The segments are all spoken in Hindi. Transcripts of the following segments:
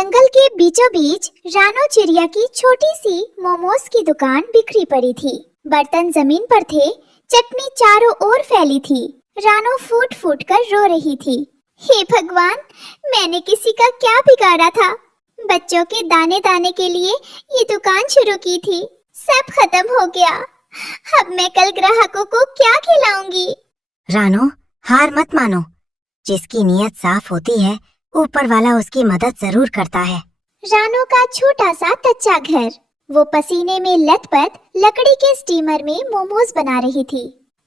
जंगल के बीचों बीच रानो चिड़िया की छोटी सी मोमोज की दुकान बिखरी पड़ी थी। बर्तन जमीन पर थे, चटनी चारों ओर फैली थी। रानो फूट फूट कर रो रही थी। हे भगवान, मैंने किसी का क्या बिगाड़ा था? बच्चों के दाने दाने के लिए ये दुकान शुरू की थी, सब खत्म हो गया। अब मैं कल ग्राहकों को क्या खिलाऊंगी? रानो, हार मत मानो। जिसकी नीयत साफ होती है, ऊपर वाला उसकी मदद जरूर करता है। रानो का छोटा सा कच्चा घर। वो पसीने में लथपथ लकड़ी के स्टीमर में मोमोज बना रही थी।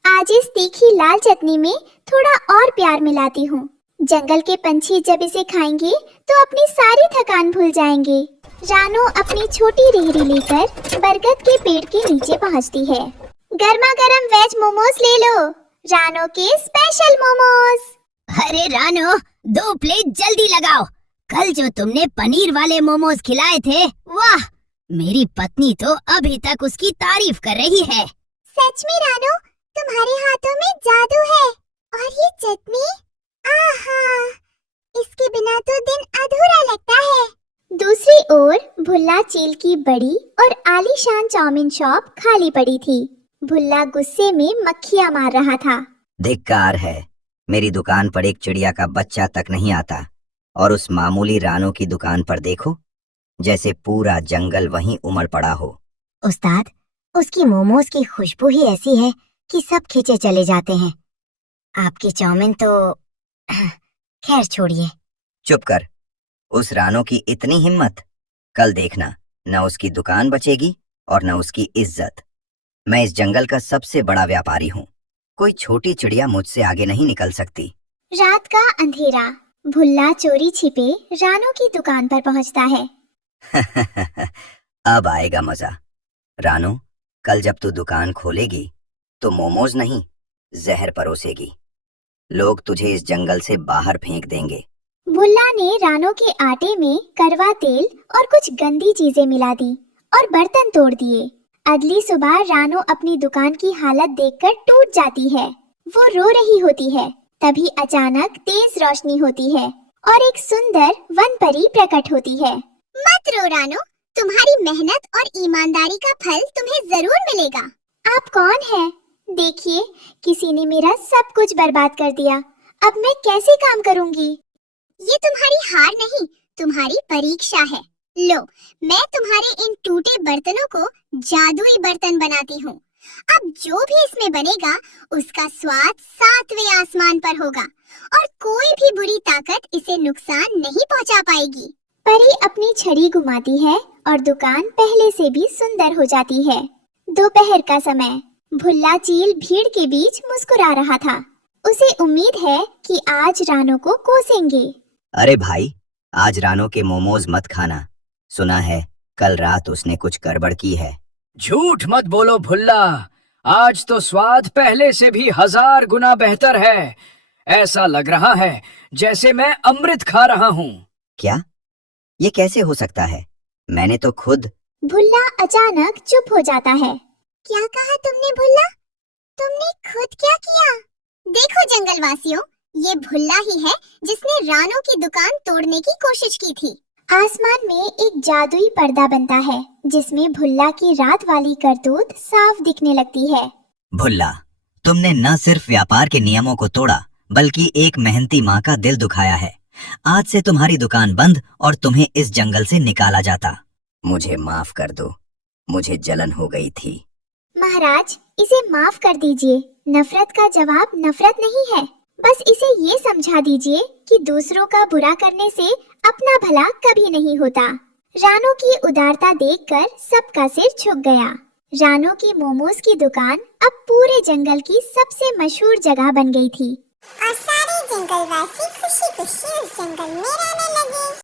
आज इस तीखी लाल चटनी में थोड़ा और प्यार मिलाती हूँ। जंगल के पंछी जब इसे खाएंगे तो अपनी सारी थकान भूल जाएंगे। रानो अपनी छोटी रेहड़ी लेकर बरगद के पेड़ के नीचे पहुँचती है। गर्मा गर्म वेज मोमोज ले लो, रानो के स्पेशल मोमोज। अरे रानो, 2 प्लेट जल्दी लगाओ। कल जो तुमने पनीर वाले मोमोज खिलाए थे, वाह! मेरी पत्नी तो अभी तक उसकी तारीफ कर रही है। सच में रानो, तुम्हारे हाथों में जादू है। और ये चटनी, आहा, इसके बिना तो दिन अधूरा लगता है। दूसरी ओर भुल्ला चील की बड़ी और आलीशान चाउमीन शॉप खाली पड़ी थी। भुल्ला गुस्से में मक्खियां मार रहा था। धिक्कार है, मेरी दुकान पर एक चिड़िया का बच्चा तक नहीं आता, और उस मामूली रानो की दुकान पर देखो, जैसे पूरा जंगल वहीं उमड़ पड़ा हो। उस्ताद, उसकी मोमोज की खुशबू ही ऐसी है कि सब खींचे चले जाते हैं। आपकी चाउमीन तो खैर छोड़िए। चुप कर। उस रानो की इतनी हिम्मत, कल देखना, न उसकी दुकान बचेगी और न उसकी इज्जत। मैं इस जंगल का सबसे बड़ा व्यापारी हूँ, कोई छोटी चिड़िया मुझसे आगे नहीं निकल सकती। रात का अंधेरा। भुल्ला चोरी छिपे रानो की दुकान पर पहुंचता है। अब आएगा मजा। रानो, कल जब तू दुकान खोलेगी तो मोमोज नहीं, जहर परोसेगी। लोग तुझे इस जंगल से बाहर फेंक देंगे। भुल्ला ने रानो के आटे में कड़वा तेल और कुछ गंदी चीजें मिला दी और बर्तन तोड़ दिए। अगली सुबह रानो अपनी दुकान की हालत देखकर टूट जाती है। वो रो रही होती है। तभी अचानक तेज रोशनी होती है और एक सुंदर वन परी प्रकट होती है। मत रो रानो, तुम्हारी मेहनत और ईमानदारी का फल तुम्हें जरूर मिलेगा। आप कौन हैं? देखिए, किसी ने मेरा सब कुछ बर्बाद कर दिया। अब मैं कैसे काम करूंगी? ये तुम्हारी हार नहीं, तुम्हारी परीक्षा है। लो, मैं तुम्हारे इन टूटे बर्तनों को जादुई बर्तन बनाती हूँ। अब जो भी इसमें बनेगा, उसका स्वाद 7वें आसमान पर होगा और कोई भी बुरी ताकत इसे नुकसान नहीं पहुँचा पाएगी। परी अपनी छड़ी घुमाती है और दुकान पहले से भी सुंदर हो जाती है। दोपहर का समय। भुल्ला चील भीड़ के बीच मुस्कुरा रहा था। उसे उम्मीद है कि आज रानो को कोसेंगे। अरे भाई, आज रानो के मोमोज मत खाना। सुना है कल रात उसने कुछ गड़बड़ की है। झूठ मत बोलो भुल्ला, आज तो स्वाद पहले से भी 1000 गुना बेहतर है। ऐसा लग रहा है जैसे मैं अमृत खा रहा हूँ। क्या? ये कैसे हो सकता है? मैंने तो खुद। भुल्ला अचानक चुप हो जाता है। क्या कहा तुमने भुल्ला? तुमने खुद क्या किया? देखो जंगलवासियों, ये भुल्ला ही है जिसने रानो की दुकान तोड़ने की कोशिश की थी। आसमान में एक जादुई पर्दा बनता है जिसमें भुल्ला की रात वाली करतूत साफ दिखने लगती है। भुल्ला, तुमने न सिर्फ व्यापार के नियमों को तोड़ा, बल्कि एक मेहनती माँ का दिल दुखाया है। आज से तुम्हारी दुकान बंद और तुम्हें इस जंगल से निकाला जाता। मुझे माफ कर दो, मुझे जलन हो गई थी। महाराज, इसे माफ कर दीजिए। नफरत का जवाब नफरत नहीं है। बस इसे ये समझा दीजिए कि दूसरों का बुरा करने से अपना भला कभी नहीं होता। रानो की उदारता देखकर सबका सिर झुक गया। रानो की मोमोज की दुकान अब पूरे जंगल की सबसे मशहूर जगह बन गई थी और सारे जंगलवासी खुशी खुशी उस जंगल में रहने लगे।